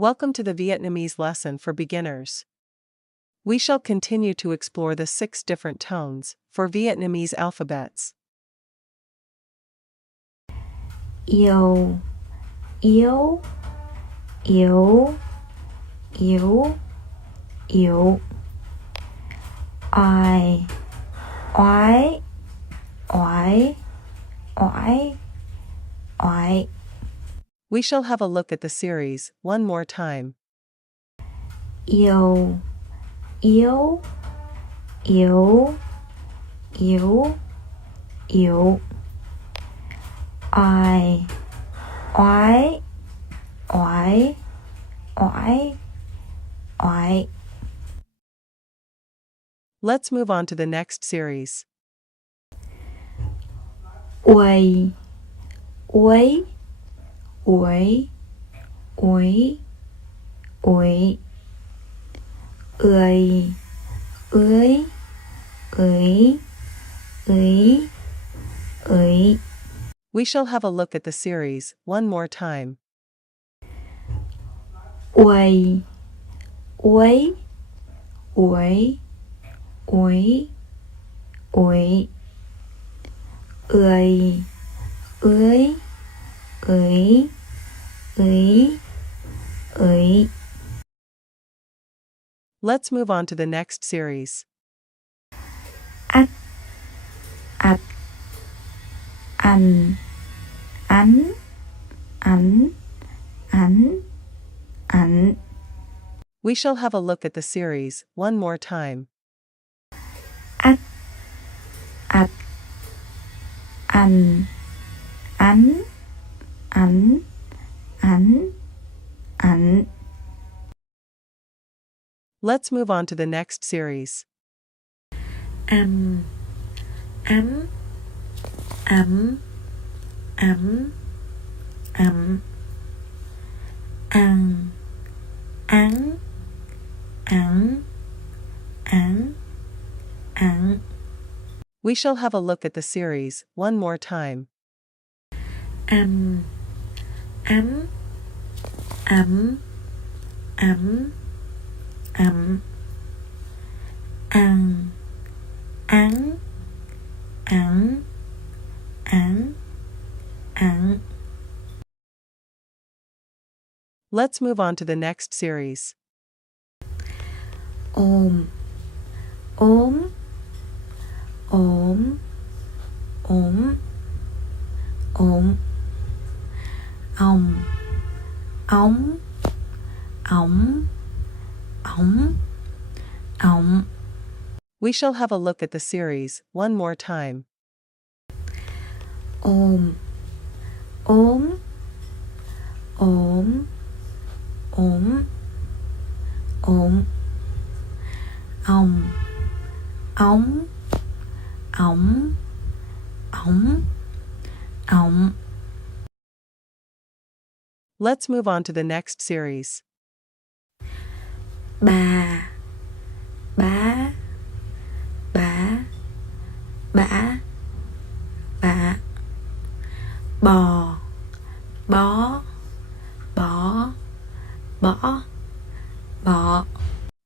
Welcome to the Vietnamese lesson for beginners. We shall continue to explore the 6 different tones for Vietnamese alphabets. Yếu, yếu, yếu, yếu, yếu. Oai, oái, oái, oái, oái. We shall have a look at the series one more time. Yếu, yếu, yếu, yếu, yếu. Oai, oái, oái, oái, oái. Let's move on to the next series. Uầy, uầy, uầy, uầy, uầy. Ươi, ươi, ươi, ươi, ươi. We shall have a look at the series one more time. Uầy, uầy, uầy, uầy, uầy. Ươi, ươi, ươi, ươi, ươi. Let's move on to the next series. Ắt, ắt, ăn, ánh, ánh, ánh, ánh. We shall have a look at the series one more time. Ắt, ắt, ăn, ánh, ánh, ánh, ánh. Let's move on to the next series. Ấm, ấm, ấm, ấm, ấm. Ăn, ăn, ăn, ăn, ăn. We shall have a look at the series one more time. Ấm, ấm, ấm, ấm, ấm. Ăn, ăn, ăn, ăn, ăn. Let's move on to the next series. Ôm, ốm, ốm, ốm, ốm. Ong, ống, ống, ống, ống. We shall have a look at the series one more time. Ôm, ốm, ốm, ốm, ốm. Ong, ống, ống, ống, ống. Let's move on to the next series. Bà, bá, bá, bả, bả. Bò, bó, bó, bõ, bọ.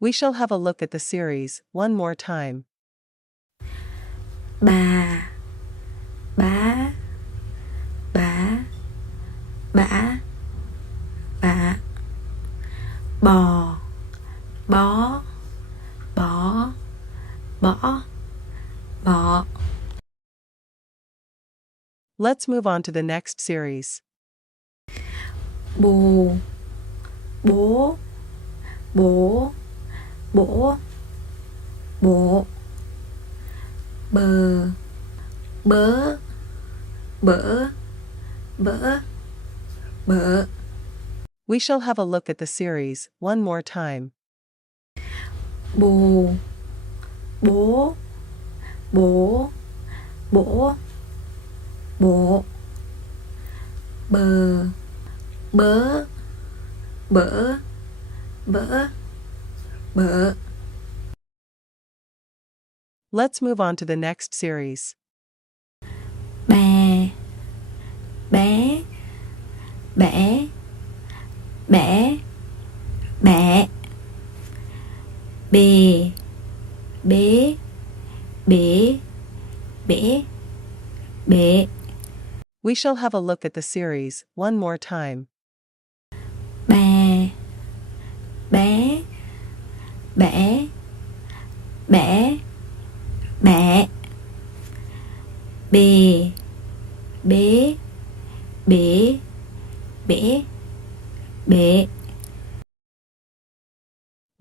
We shall have a look at the series one more time. Bà, bá, bả, bả, bả. Bò, bó, bó, bõ, bọ. Let's move on to the next series. Bồ, bố, bố, bổ, bộ. Bờ, bớ, bỡ, bỡ, bỡ. We shall have a look at the series one more time. Bồ, bố, bổ, bổ, bộ. Bờ, bớ, bỡ, bỡ, bỡ. Let's move on to the next series. Bè, bé, bẻ, bẻ, bẹ, bề, bế, bể, bể, bể. We shall have a look at the series one more time. Bè, bé, bẻ, bẻ, bẹ, bề, bế, bể, bể, bể.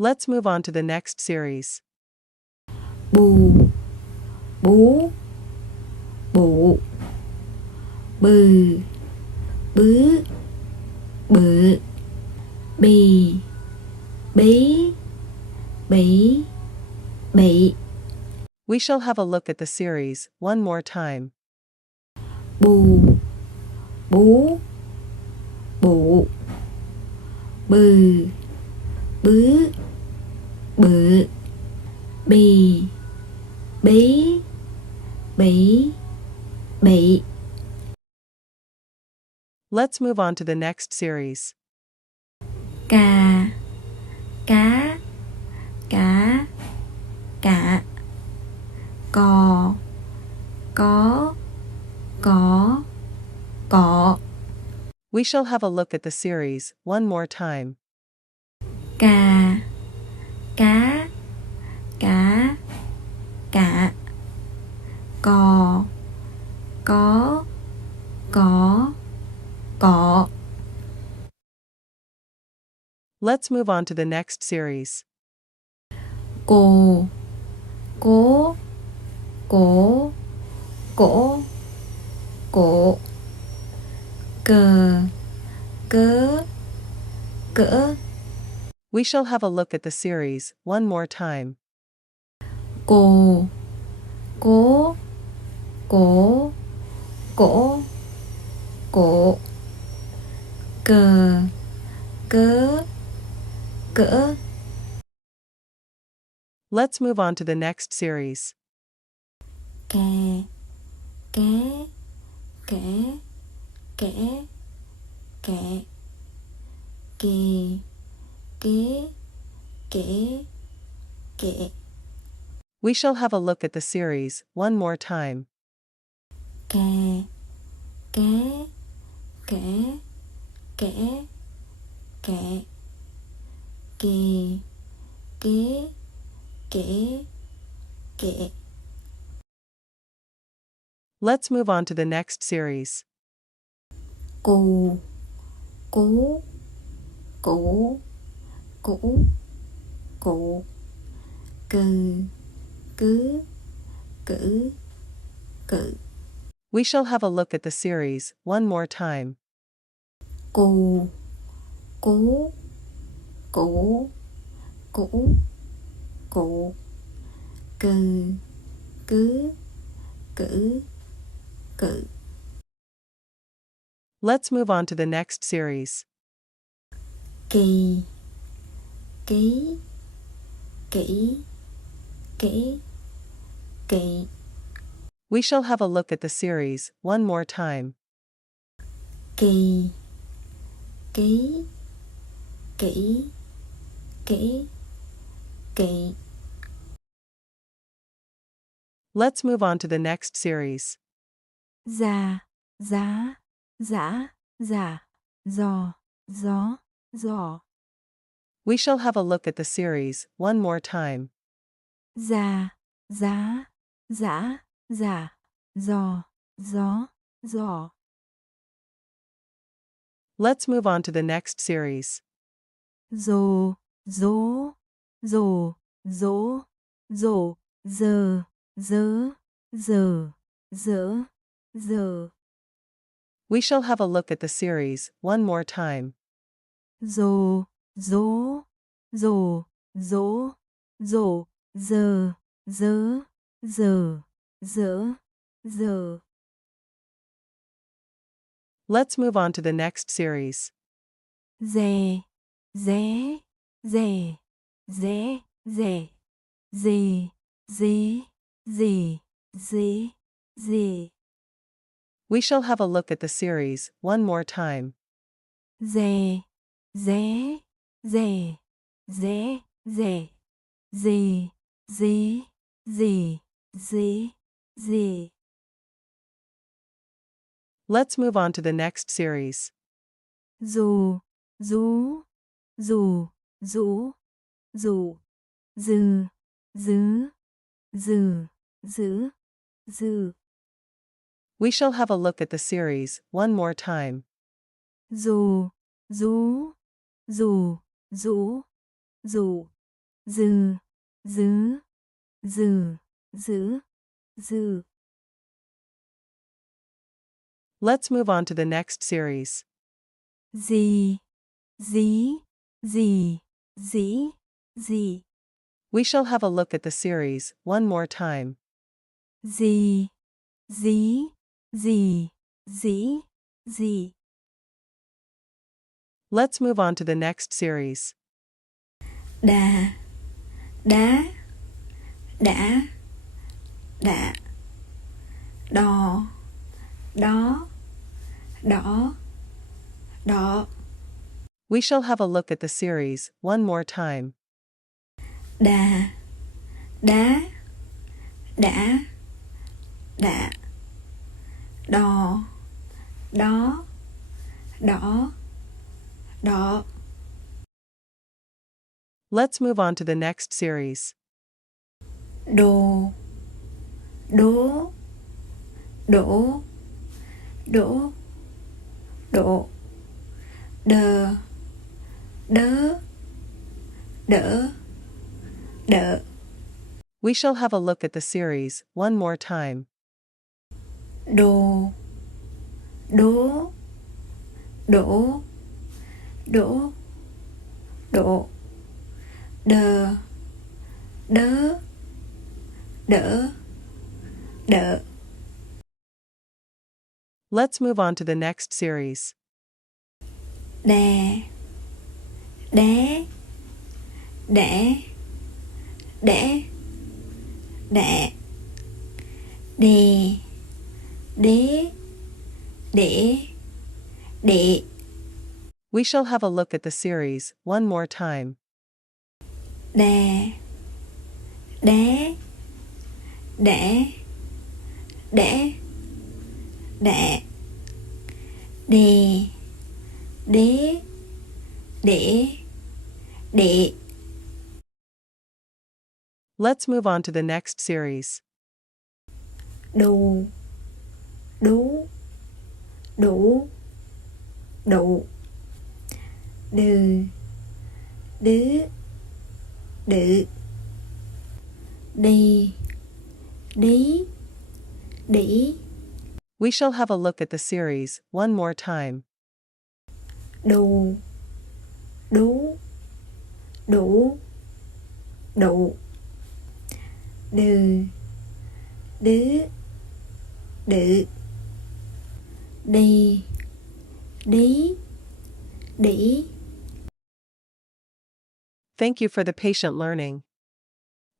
Let's move on to the next series. Bù, bú, bụ, bừ, bứ, bự, bì, bí, bỉ, bị. We shall have a look at the series one more time. Bù, bú, bụ, bừ, bứ, bự, bì, bí, bỉ, bị. Let's move on to the next series. Cà, cá, cả, cạ, cò, có, cỏ, cọ. We shall have a look at the series one more time. Cà, cá, cả, cạ, cò, có, cỏ, cọ. Let's move on to the next series. Cồ, cố, cổ, cổ, cổ. Cờ, cớ, cỡ. We shall have a look at the series one more time. Cồ, cố, cổ, cổ, cổ. Cờ, cớ, cỡ. Let's move on to the next series. Kè, ké, kẻ, kẻ, kẹ. Kè, kế, kể, kệ. We shall have a look at the series one more time. Kè, ké, kẻ, kẻ, kẹ. Kè, kế, kể, kệ. Let's move on to the next series. Cù, cú, củ, cũ, cụ. Cừ, cứ, cử, cự. We shall have a look at the series one more time. Cù, cú, củ, cũ, cụ. Cừ, cứ, cử, cự. Let's move on to the next series. Kỳ, ký, kỹ, kỹ, kỵ. We shall have a look at the series one more time. Kỳ, ký, kỹ, kỹ, kỵ. Let's move on to the next series. Già, giá, giã, giả, giò, gió, giỏ. We shall have a look at the series one more time. Già, giá, giã, giả, giò, gió, giỏ. Let's move on to the next series. Rồ, rố, rồ, rỗ, rổ, giờ, dớ, giờ, dỡ, giờ. We shall have a look at the series one more time. Rồ, rố, rồ, rỗ, rổ, giờ, dớ, giờ, dỡ, giờ. Let's move on to the next series. Dè, dé, dè, dé, dè, dì, dí, dì, dí, dì. We shall have a look at the series one more time. Dè, dé, dè, dễ, dễ, gì, gì, gì, gì, gì. Let's move on to the next series. Dù, rú, dù, rũ, dù, dừ, dứ, dừ, dữ, dừ. We shall have a look at the series one more time. Dù, rú, dù, rũ, dù, dừ, dứ, dừ, dữ, dừ. Let's move on to the next series. Gì, dí, gì, dĩ, gì. We shall have a look at the series one more time. Gì, dí, gì, dĩ, gì. Let's move on to the next series. Đà, đá, đã, đạ, đò, đó, đỏ, đọ. We shall have a look at the series one more time. Đà, đá, đã, đạ, đò, đó, đỏ, đọ. Let's move on to the next series. Đồ, đố, đổ, đỗ, độ, đờ, đớ, đỡ, đỡ. We shall have a look at the series one more time. Đồ, đố, đổ, đỗ, độ, đờ, đớ, đỡ, đỡ. Let's move on to the next series. Đè, đé, đẻ, đẻ, đẻ, đè, đế, đẻ, đẻ. We shall have a look at the series one more time. Đè, đé, đẻ, đẻ, đẻ, đè, đế, đẻ, đẻ. Let's move on to the next series. Đủ, đủ, đủ, đủ, đừ, đứ, đự, đi, đí, đĩ. We shall have a look at the series one more time. Đủ, đủ, đủ, đủ, đừ, đứ, đự, đi, đí, đĩ. Thank you for the patient learning.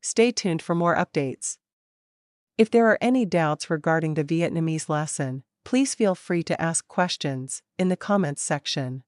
Stay tuned for more updates. If there are any doubts regarding the Vietnamese lesson, please feel free to ask questions in the comments section.